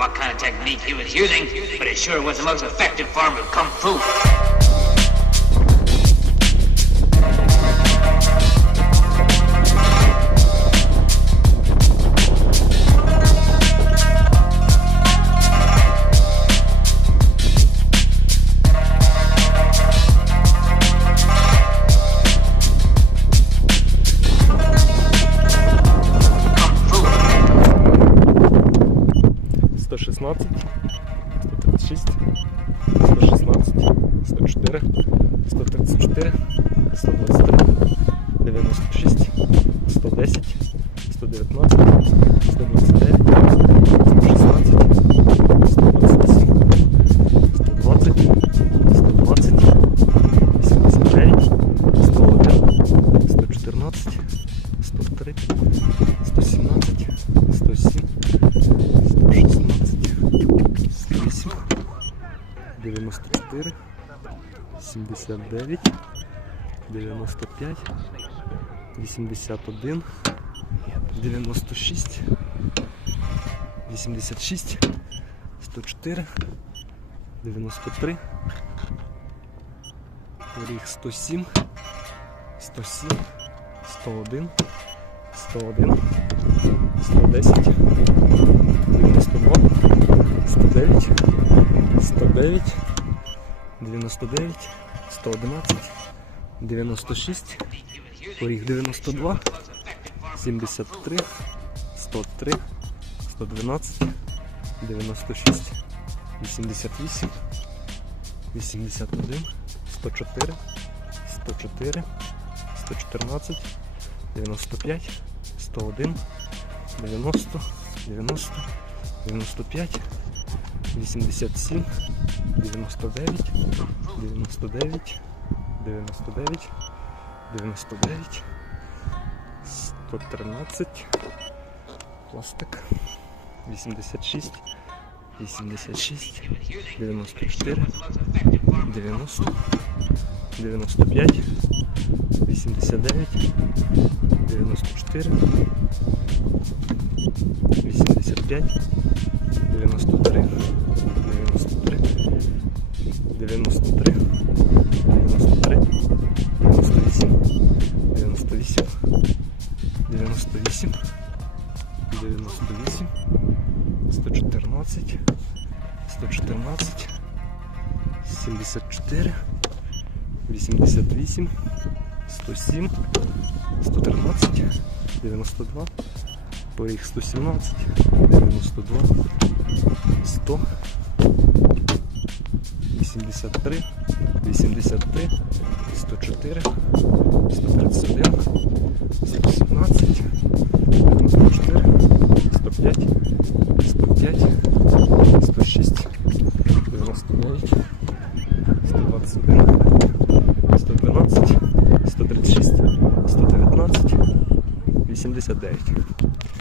what kind of technique he was using, but it sure was the most effective form of kung fu. 116, 136, 116, 104, 134, 123, 96, 110, 119, 129, 94, 79, 95, 81, 96, 86, 104, 93, Ріг 107, 107, 101, 101, 110, 92, 109, 109, 99, 111, 96, поріг 92, 73, 103, 112, 96, 88, 81, 104, 104, 114, 95, 101, 90, 90, 95, 87, 99, 99, 99, 99, 113, пластик, 86, 86, 94, 90, 95, 89, 94, 85, 93, 93, 93, 93, 98, 98, 98, 98, 114, 114, 74, 88, 107, 113, 92, поріг 117, 92, 100, 83, 83, 104, 131, 117, 94, 105, 105, 106, 99, 121, 112, 136, 119, 89.